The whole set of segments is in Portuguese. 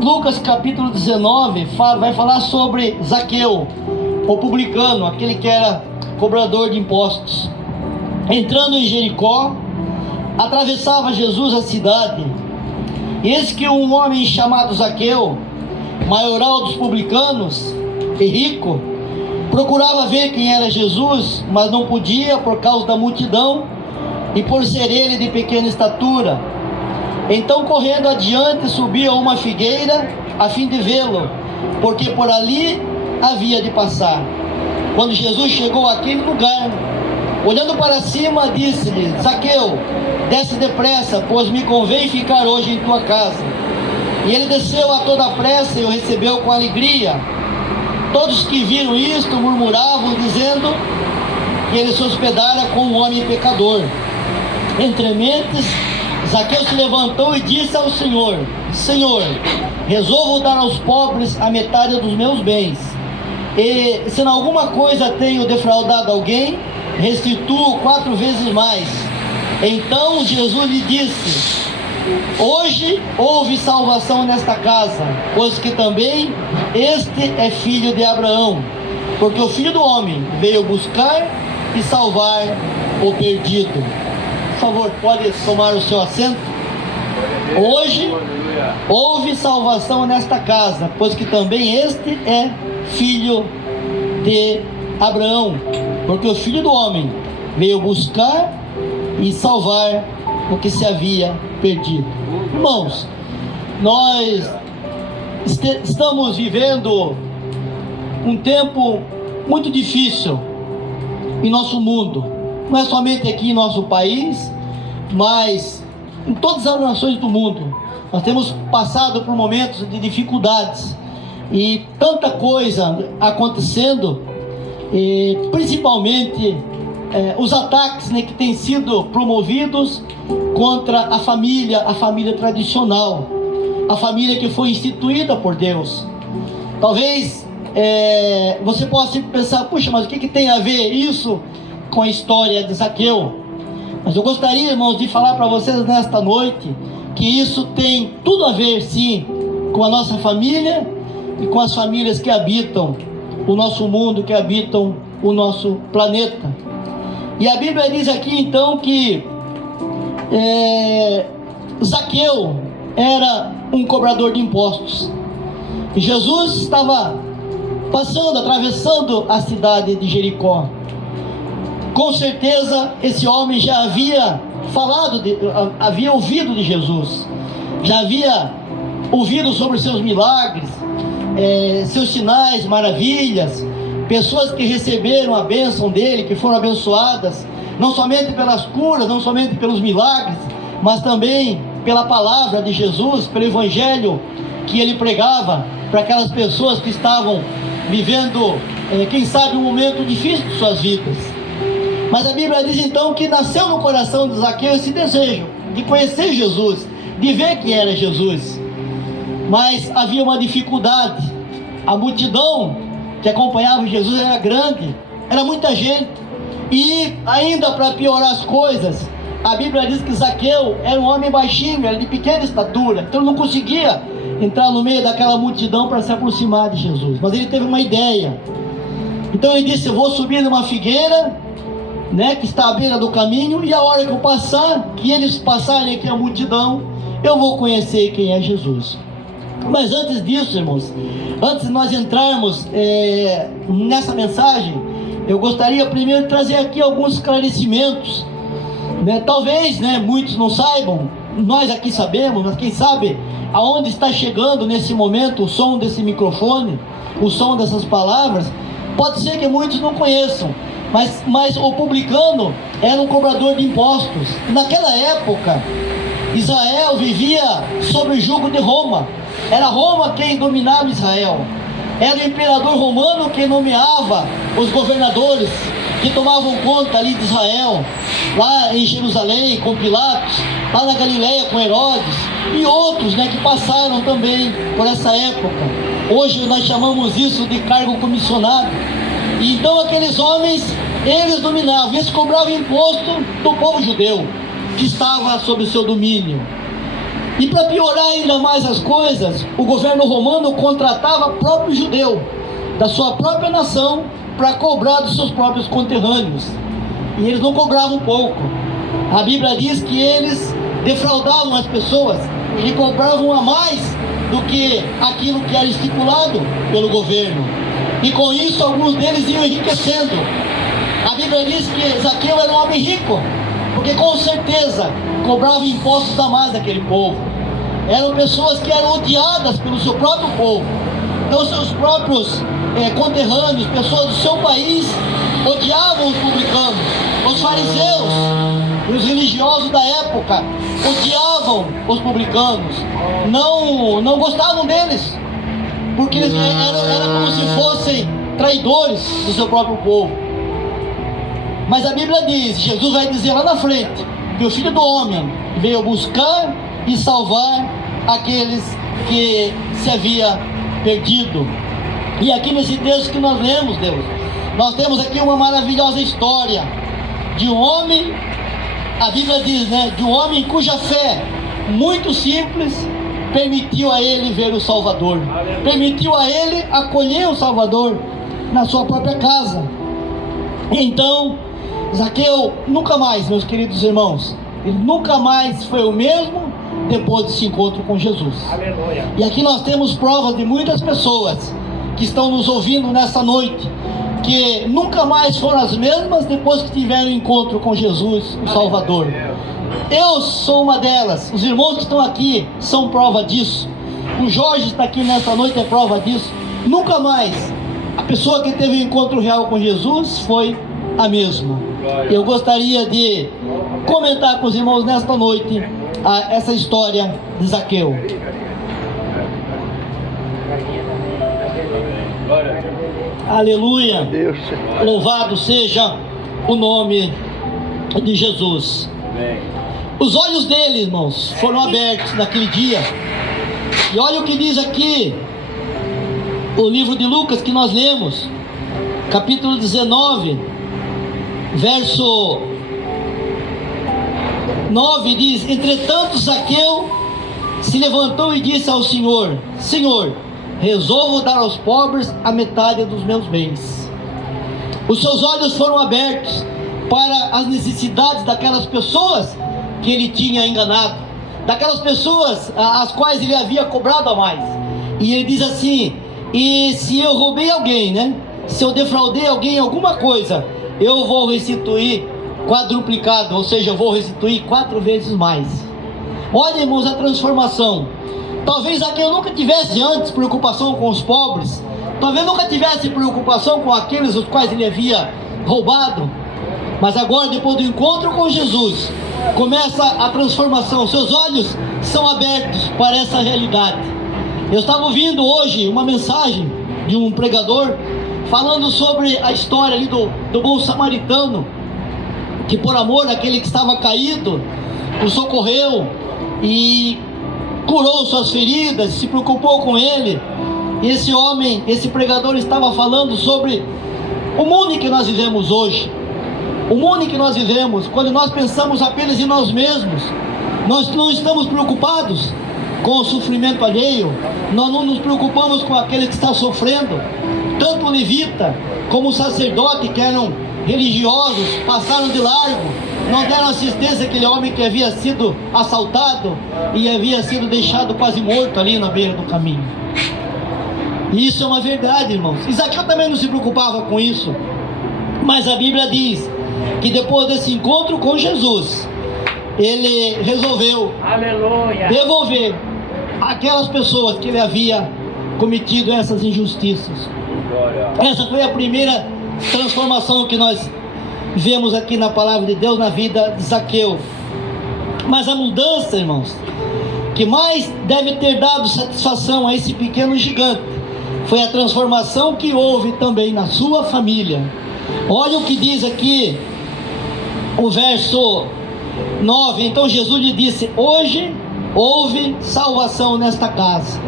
Lucas capítulo 19 vai falar sobre Zaqueu, o publicano, aquele que era cobrador de impostos. Entrando em Jericó, atravessava Jesus a cidade. Eis que um homem chamado Zaqueu, maioral dos publicanos e rico, procurava ver quem era Jesus, mas não podia por causa da multidão e por ser ele de pequena estatura. Então, correndo adiante, subiu a uma figueira a fim de vê-lo, porque por ali havia de passar. Quando Jesus chegou àquele lugar, olhando para cima, disse-lhe: Zaqueu, desce depressa, pois me convém ficar hoje em tua casa. E ele desceu a toda pressa e o recebeu com alegria. Todos que viram isto murmuravam, dizendo que ele se hospedara com um homem pecador. Entre mentes, Zaqueu se levantou e disse ao Senhor: Senhor, resolvo dar aos pobres a metade dos meus bens. E se em alguma coisa tenho defraudado alguém, restituo 4 vezes mais. Então Jesus lhe disse: hoje houve salvação nesta casa, pois que também este é filho de Abraão, porque o Filho do Homem veio buscar e salvar o perdido. Por favor, pode tomar o seu assento. Hoje houve salvação nesta casa, pois que também este é filho de Abraão, porque o Filho do Homem veio buscar e salvar o que se havia perdido. Irmãos, nós estamos vivendo um tempo muito difícil em nosso mundo, não é somente aqui em nosso país, mas em todas as nações do mundo. Nós temos passado por momentos de dificuldades e tanta coisa acontecendo, e principalmente os ataques, né, que têm sido promovidos contra a família tradicional, a família que foi instituída por Deus. Talvez você possa pensar: puxa, mas o que tem a ver isso com a história de Zaqueu? Mas eu gostaria, irmãos, de falar para vocês nesta noite que isso tem tudo a ver, sim, com a nossa família e com as famílias que habitam o nosso mundo, que habitam o nosso planeta. E a Bíblia diz aqui então que Zaqueu era um cobrador de impostos. E Jesus estava atravessando a cidade de Jericó. Com certeza esse homem já havia havia ouvido de Jesus, já havia ouvido sobre seus milagres, seus sinais, maravilhas, pessoas que receberam a bênção dele, que foram abençoadas, não somente pelas curas, não somente pelos milagres, mas também pela palavra de Jesus, pelo evangelho que ele pregava para aquelas pessoas que estavam vivendo, quem sabe, um momento difícil de suas vidas. Mas a Bíblia diz então que nasceu no coração de Zaqueu esse desejo de conhecer Jesus, de ver quem era Jesus. Mas havia uma dificuldade. A multidão que acompanhava Jesus era grande, era muita gente. E ainda para piorar as coisas, a Bíblia diz que Zaqueu era um homem baixinho, era de pequena estatura, então ele não conseguia entrar no meio daquela multidão para se aproximar de Jesus. Mas ele teve uma ideia. Então ele disse: eu vou subir numa figueira, né, que está à beira do caminho, e a hora que eu passar, que eles passarem aqui a multidão, eu vou conhecer quem é Jesus. Mas antes disso, irmãos, antes de nós entrarmos nessa mensagem, eu gostaria primeiro de trazer aqui alguns esclarecimentos, né? Talvez, né, muitos não saibam, nós aqui sabemos, mas quem sabe aonde está chegando nesse momento o som desse microfone, o som dessas palavras, pode ser que muitos não conheçam. Mas o publicano era um cobrador de impostos. Naquela época, Israel vivia sob o jugo de Roma. Era Roma quem dominava Israel. Era o imperador romano quem nomeava os governadores que tomavam conta ali de Israel. Lá em Jerusalém com Pilatos, lá na Galileia com Herodes e outros, né, que passaram também por essa época. Hoje nós chamamos isso de cargo comissionado. E então aqueles homens, eles dominavam, eles cobravam imposto do povo judeu, que estava sob o seu domínio. E para piorar ainda mais as coisas, o governo romano contratava próprio judeu, da sua própria nação, para cobrar dos seus próprios conterrâneos. E eles não cobravam pouco. A Bíblia diz que eles defraudavam as pessoas e cobravam a mais do que aquilo que era estipulado pelo governo. E com isso alguns deles iam enriquecendo. A Bíblia diz que Zaqueu era um homem rico, porque com certeza cobrava impostos a mais daquele povo. Eram pessoas que eram odiadas pelo seu próprio povo. Então seus próprios conterrâneos, pessoas do seu país, odiavam os publicanos. Os fariseus e os religiosos da época odiavam os publicanos, não gostavam deles, porque eles eram como se fossem traidores do seu próprio povo. Mas a Bíblia diz, Jesus vai dizer lá na frente, que o Filho do Homem veio buscar e salvar aqueles que se havia perdido. E aqui nesse texto que nós lemos, Deus, nós temos aqui uma maravilhosa história de um homem, a Bíblia diz, né, de um homem cuja fé, muito simples, permitiu a ele ver o Salvador, permitiu a ele acolher o Salvador na sua própria casa. Então Zaqueu nunca mais, meus queridos irmãos, ele nunca mais foi o mesmo depois desse encontro com Jesus. Aleluia. E aqui nós temos provas de muitas pessoas que estão nos ouvindo nessa noite, que nunca mais foram as mesmas depois que tiveram um encontro com Jesus, o Salvador. Eu sou uma delas. Os irmãos que estão aqui são prova disso. O Jorge está aqui nessa noite, é prova disso. Nunca mais a pessoa que teve um encontro real com Jesus foi a mesma. Eu gostaria de comentar com os irmãos nesta noite essa história de Zaqueu. Aleluia. Louvado seja o nome de Jesus. Os olhos dele, irmãos, foram abertos naquele dia. E olha o que diz aqui o livro de Lucas que nós lemos, capítulo 19, verso 9, diz: entretanto Zaqueu se levantou e disse ao Senhor: Senhor, resolvo dar aos pobres a metade dos meus bens. Os seus olhos foram abertos para as necessidades daquelas pessoas que ele tinha enganado, daquelas pessoas as quais ele havia cobrado a mais. E ele diz assim: e se eu roubei alguém, né? Se eu defraudei alguém alguma coisa, eu vou restituir quadruplicado, ou seja, eu vou restituir 4 vezes mais. Olha, irmãos, a transformação. Talvez Zaqueu nunca tivesse antes preocupação com os pobres, talvez nunca tivesse preocupação com aqueles os quais ele havia roubado, mas agora, depois do encontro com Jesus, começa a transformação. Seus olhos são abertos para essa realidade. Eu estava ouvindo hoje uma mensagem de um pregador falando sobre a história ali do bom samaritano, que por amor àquele que estava caído, o socorreu e curou suas feridas, se preocupou com ele. E esse homem, esse pregador estava falando sobre o mundo em que nós vivemos hoje. O mundo em que nós vivemos, quando nós pensamos apenas em nós mesmos, nós não estamos preocupados com o sofrimento alheio, nós não nos preocupamos com aquele que está sofrendo. Tanto o levita como o sacerdote, que eram religiosos, passaram de largo, não deram assistência àquele homem que havia sido assaltado e havia sido deixado quase morto ali na beira do caminho. E isso é uma verdade, irmãos. Zaqueu também não se preocupava com isso, mas a Bíblia diz que depois desse encontro com Jesus, ele resolveu devolver aquelas pessoas que ele havia cometido essas injustiças. Essa foi a primeira transformação que nós vemos aqui na palavra de Deus na vida de Zaqueu. Mas a mudança, irmãos, que mais deve ter dado satisfação a esse pequeno gigante foi a transformação que houve também na sua família. Olha o que diz aqui o verso 9. Então Jesus lhe disse: hoje houve salvação nesta casa.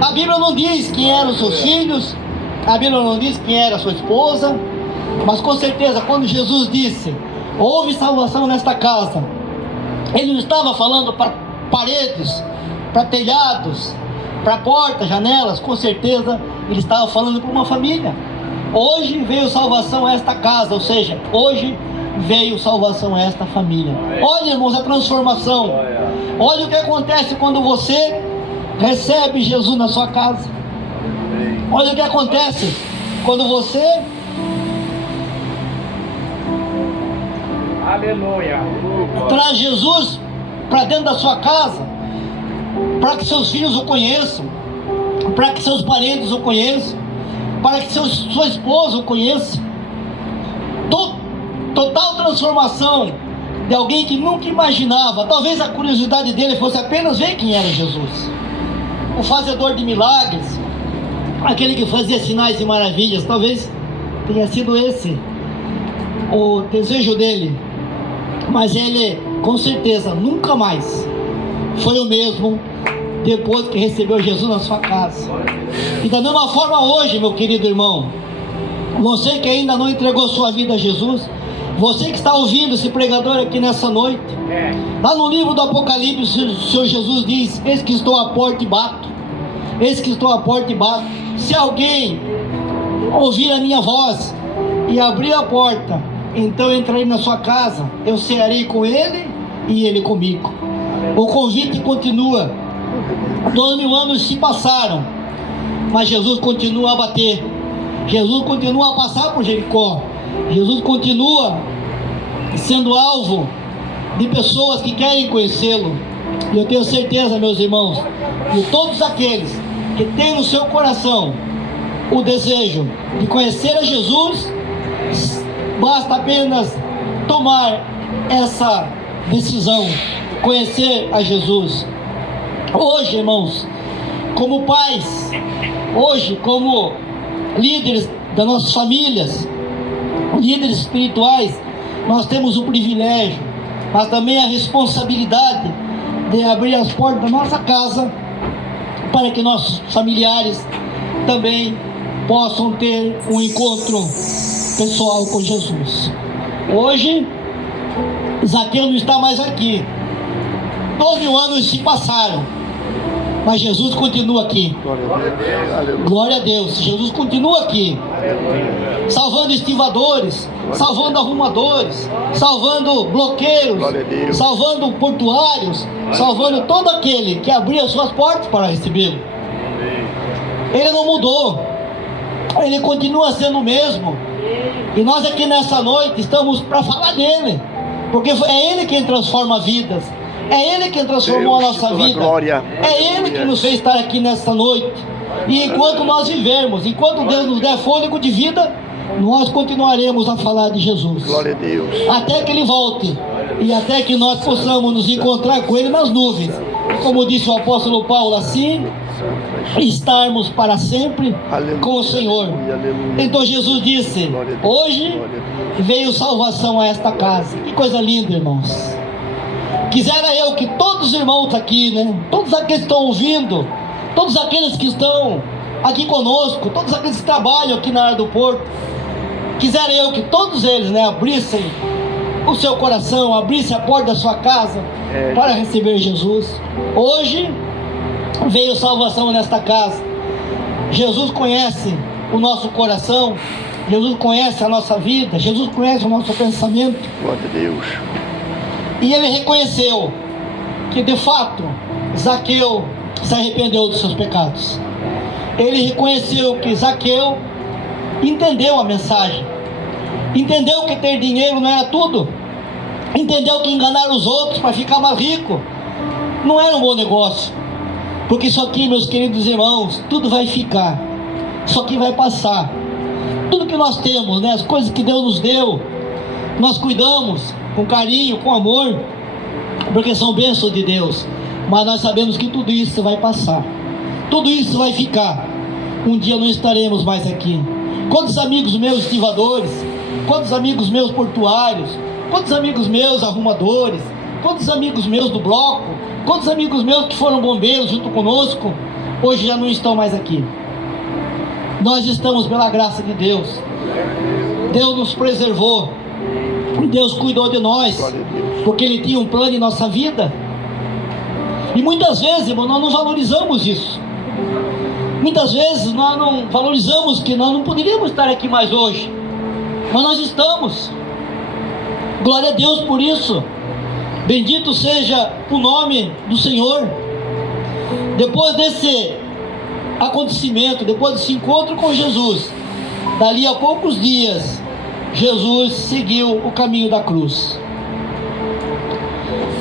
A Bíblia não diz quem eram os seus filhos, a Bíblia não diz quem era a sua esposa, mas com certeza quando Jesus disse: houve salvação nesta casa, Ele não estava falando para paredes, para telhados, para portas, janelas. Com certeza ele estava falando para uma família. Hoje veio salvação a esta casa, ou seja, hoje veio salvação a esta família. Olha, irmãos, a transformação. Olha o que acontece quando você recebe Jesus na sua casa. Olha o que acontece quando você traz Jesus para dentro da sua casa, para que seus filhos o conheçam, para que seus parentes o conheçam, para que sua esposa o conheça. Total transformação de alguém que nunca imaginava. Talvez a curiosidade dele fosse apenas ver quem era Jesus, o fazedor de milagres, aquele que fazia sinais e maravilhas. Talvez tenha sido esse o desejo dele, mas ele com certeza nunca mais foi o mesmo depois que recebeu Jesus na sua casa. E da mesma forma hoje, meu querido irmão, você que ainda não entregou sua vida a Jesus, você que está ouvindo esse pregador aqui nessa noite, lá no livro do Apocalipse, o Senhor Jesus diz: eis que estou à porta e bato, eis que estou à porta e bato. Se alguém ouvir a minha voz e abrir a porta, então eu entrarei na sua casa, eu cearei com ele e ele comigo. O convite continua. 2000 anos se passaram, mas Jesus continua a bater, Jesus continua a passar por Jericó, Jesus continua sendo alvo de pessoas que querem conhecê-lo. E eu tenho certeza, meus irmãos, de todos aqueles que têm no seu coração o desejo de conhecer a Jesus, basta apenas tomar essa decisão, conhecer a Jesus. Hoje, irmãos, como pais, hoje como líderes das nossas famílias, líderes espirituais, nós temos o privilégio, mas também a responsabilidade de abrir as portas da nossa casa para que nossos familiares também possam ter um encontro pessoal com Jesus. Hoje, Zaqueu não está mais aqui. 2000 anos se passaram, mas Jesus continua aqui. Glória a Deus. Jesus continua aqui, salvando estivadores, salvando arrumadores, salvando bloqueiros, salvando portuários, salvando todo aquele que abria suas portas para recebê-lo. Ele não mudou, ele continua sendo o mesmo. E nós aqui nessa noite estamos para falar dele, porque é ele quem transforma vidas. É Ele quem transformou a nossa vida. É Ele que nos fez estar aqui nesta noite. E enquanto nós vivermos, enquanto Deus nos der fôlego de vida, nós continuaremos a falar de Jesus. Glória a Deus. Até que Ele volte e até que nós possamos nos encontrar com Ele nas nuvens. Como disse o apóstolo Paulo, assim estarmos para sempre com o Senhor. Então Jesus disse: hoje veio salvação a esta casa. Que coisa linda, irmãos. Quisera eu que todos os irmãos aqui, todos aqueles que estão ouvindo, todos aqueles que estão aqui conosco, todos aqueles que trabalham aqui na área do Porto, quisera eu que todos eles, abrissem o seu coração, abrissem a porta da sua casa para receber Jesus. Hoje veio salvação nesta casa. Jesus conhece o nosso coração, Jesus conhece a nossa vida, Jesus conhece o nosso pensamento. Glória a Deus. E ele reconheceu que de fato Zaqueu se arrependeu dos seus pecados. Ele reconheceu que Zaqueu entendeu a mensagem, entendeu que ter dinheiro não era tudo, entendeu que enganar os outros para ficar mais rico não era um bom negócio, porque isso aqui, meus queridos irmãos, tudo vai ficar, isso aqui vai passar. Tudo que nós temos, as coisas que Deus nos deu, nós cuidamos com carinho, com amor, porque são bênçãos de Deus, mas nós sabemos que tudo isso vai passar, tudo isso vai ficar. Um dia não estaremos mais aqui. Quantos amigos meus estivadores, quantos amigos meus portuários, quantos amigos meus arrumadores, quantos amigos meus do bloco, quantos amigos meus que foram bombeiros junto conosco, hoje já não estão mais aqui. Nós estamos pela graça de Deus. Deus nos preservou, Deus cuidou de nós. porque Ele tinha um plano em nossa vida. E muitas vezes, irmão, nós não valorizamos isso. Muitas vezes nós não valorizamos que nós não poderíamos estar aqui mais hoje, mas nós estamos. Glória a Deus por isso. Bendito seja o nome do Senhor. Depois desse acontecimento, depois desse encontro com Jesus, dali a poucos dias, Jesus seguiu o caminho da cruz.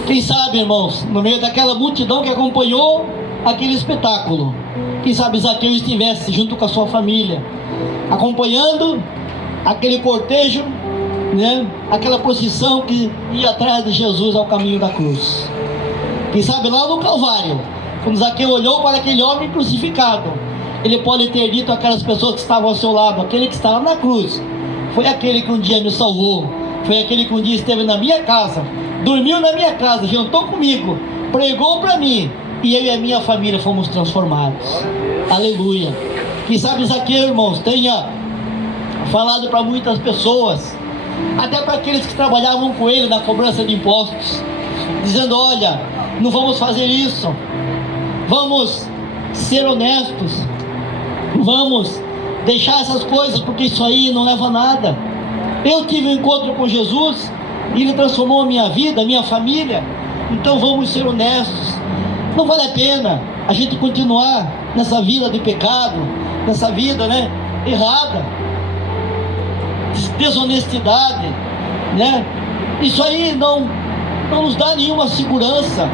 Quem sabe, irmãos, no meio daquela multidão que acompanhou aquele espetáculo, quem sabe Zaqueu estivesse junto com a sua família, acompanhando aquele cortejo, né? Aquela procissão que ia atrás de Jesus ao caminho da cruz. Quem sabe lá no Calvário, quando Zaqueu olhou para aquele homem crucificado, ele pode ter dito àquelas pessoas que estavam ao seu lado: aquele que estava na cruz foi aquele que um dia me salvou, foi aquele que um dia esteve na minha casa, dormiu na minha casa, jantou comigo, pregou para mim, e eu e a minha família fomos transformados. Aleluia. Quem sabe Zaqueu, irmãos, tenha falado para muitas pessoas, até para aqueles que trabalhavam com ele na cobrança de impostos, dizendo: olha, não vamos fazer isso, vamos ser honestos, vamos deixar essas coisas, porque isso aí não leva a nada. Eu tive um encontro com Jesus e Ele transformou a minha vida, a minha família, então vamos ser honestos. Não vale a pena a gente continuar nessa vida de pecado, nessa vida, né, errada, desonestidade, né? Isso aí não nos dá nenhuma segurança.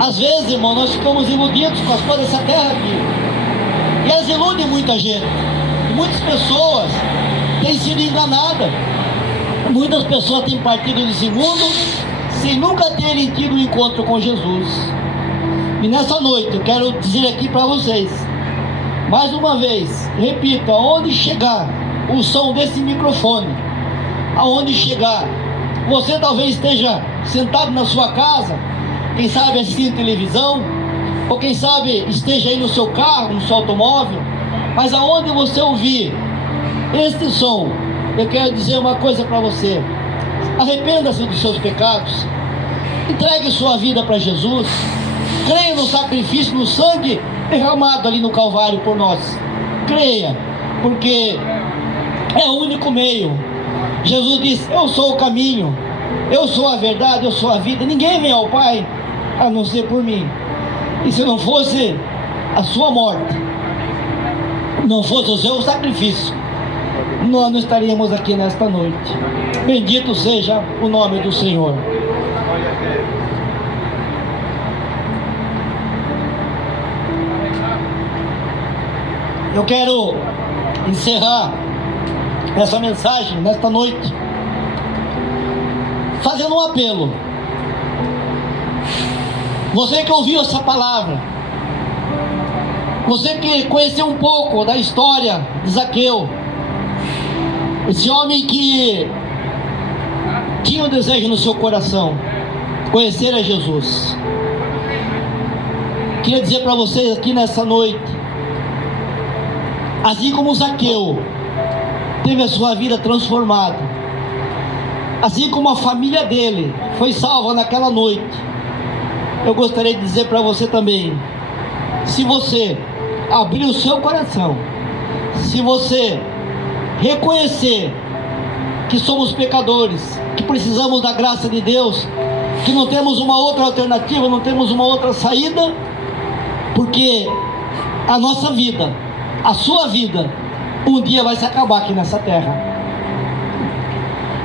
Às vezes, irmão, nós ficamos iludidos com as coisas dessa terra aqui, e elas iludem muita gente, e muitas pessoas têm sido enganadas. Muitas pessoas têm partido desse mundo sem nunca terem tido um encontro com Jesus. E nessa noite eu quero dizer aqui para vocês, mais uma vez, repito, aonde chegar o som desse microfone, aonde chegar, você talvez esteja sentado na sua casa, quem sabe assistindo televisão, ou quem sabe esteja aí no seu carro, no seu automóvel, mas aonde você ouvir este som, eu quero dizer uma coisa para você: arrependa-se dos seus pecados, entregue sua vida para Jesus, creia no sacrifício, no sangue derramado ali no Calvário por nós. Creia, porque é o único meio. Jesus disse: eu sou o caminho, eu sou a verdade, eu sou a vida, ninguém vem ao Pai a não ser por mim. E se não fosse a sua morte, não fosse o seu sacrifício, nós não estaríamos aqui nesta noite. Bendito seja o nome do Senhor. Eu quero encerrar essa mensagem nesta noite fazendo um apelo. Você que ouviu essa palavra, você que conheceu um pouco da história de Zaqueu, esse homem que tinha um desejo no seu coração, conhecer a Jesus, queria dizer para vocês aqui nessa noite, assim como Zaqueu teve a sua vida transformada, assim como a família dele foi salva naquela noite, eu gostaria de dizer para você também: se você abrir o seu coração, se você reconhecer que somos pecadores, que precisamos da graça de Deus, que não temos uma outra alternativa, não temos uma outra saída, porque a nossa vida, a sua vida, um dia vai se acabar aqui nessa terra.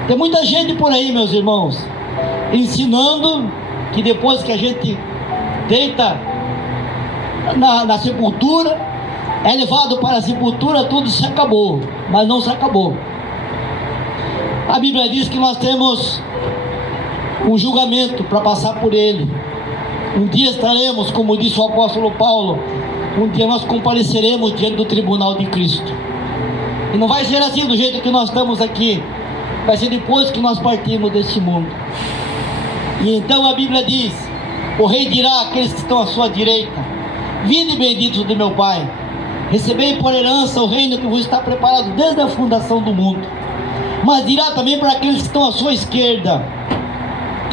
Tem muita gente por aí, meus irmãos, ensinando que depois que a gente deita na sepultura, é levado para a sepultura, tudo se acabou. Mas não se acabou. A Bíblia diz que nós temos um julgamento para passar por ele. Um dia estaremos, como disse o apóstolo Paulo, um dia nós compareceremos diante do tribunal de Cristo. E não vai ser assim do jeito que nós estamos aqui, vai ser depois que nós partirmos deste mundo. E então a Bíblia diz: o rei dirá àqueles que estão à sua direita: vinde benditos de meu Pai, recebei por herança o reino que vos está preparado desde a fundação do mundo. Mas dirá também para aqueles que estão à sua esquerda: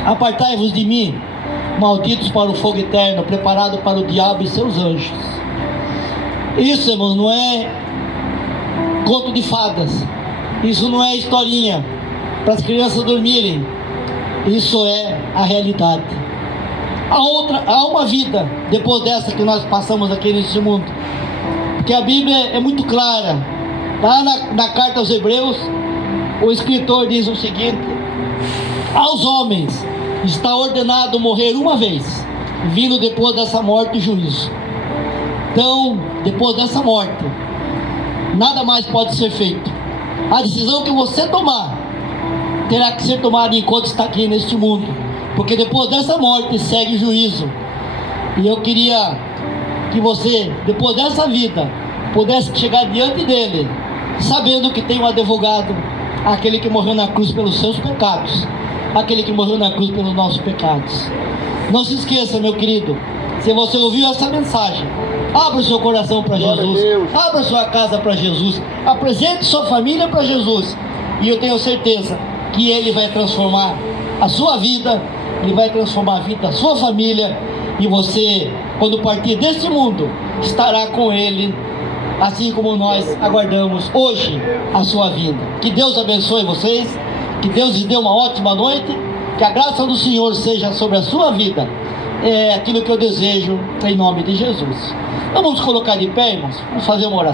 Apartai-vos de mim, malditos, para o fogo eterno, preparado para o diabo e seus anjos. Isso, irmãos, não é conto de fadas. Isso não é historinha para as crianças dormirem. Isso é a realidade. Há uma vida depois dessa que nós passamos aqui nesse mundo. Porque a Bíblia é muito clara. Lá na carta aos Hebreus, o escritor diz o seguinte: aos homens está ordenado morrer uma vez, vindo depois dessa morte o juízo. Então, depois dessa morte, nada mais pode ser feito. A decisão que você tomar terá que ser tomada enquanto está aqui neste mundo, porque depois dessa morte segue juízo. E eu queria que você, depois dessa vida, pudesse chegar diante dele, sabendo que tem um advogado, aquele que morreu na cruz pelos seus pecados, aquele que morreu na cruz pelos nossos pecados. Não se esqueça, meu querido, se você ouviu essa mensagem, abra o seu coração para Jesus, abra a sua casa para Jesus, apresente sua família para Jesus, e eu tenho certeza que Ele vai transformar a sua vida, Ele vai transformar a vida da sua família, e você, quando partir deste mundo, estará com Ele, assim como nós aguardamos hoje a sua vinda. Que Deus abençoe vocês, que Deus lhes dê uma ótima noite, que a graça do Senhor seja sobre a sua vida. É aquilo que eu desejo em nome de Jesus. Vamos colocar de pé, irmãos, vamos fazer uma oração.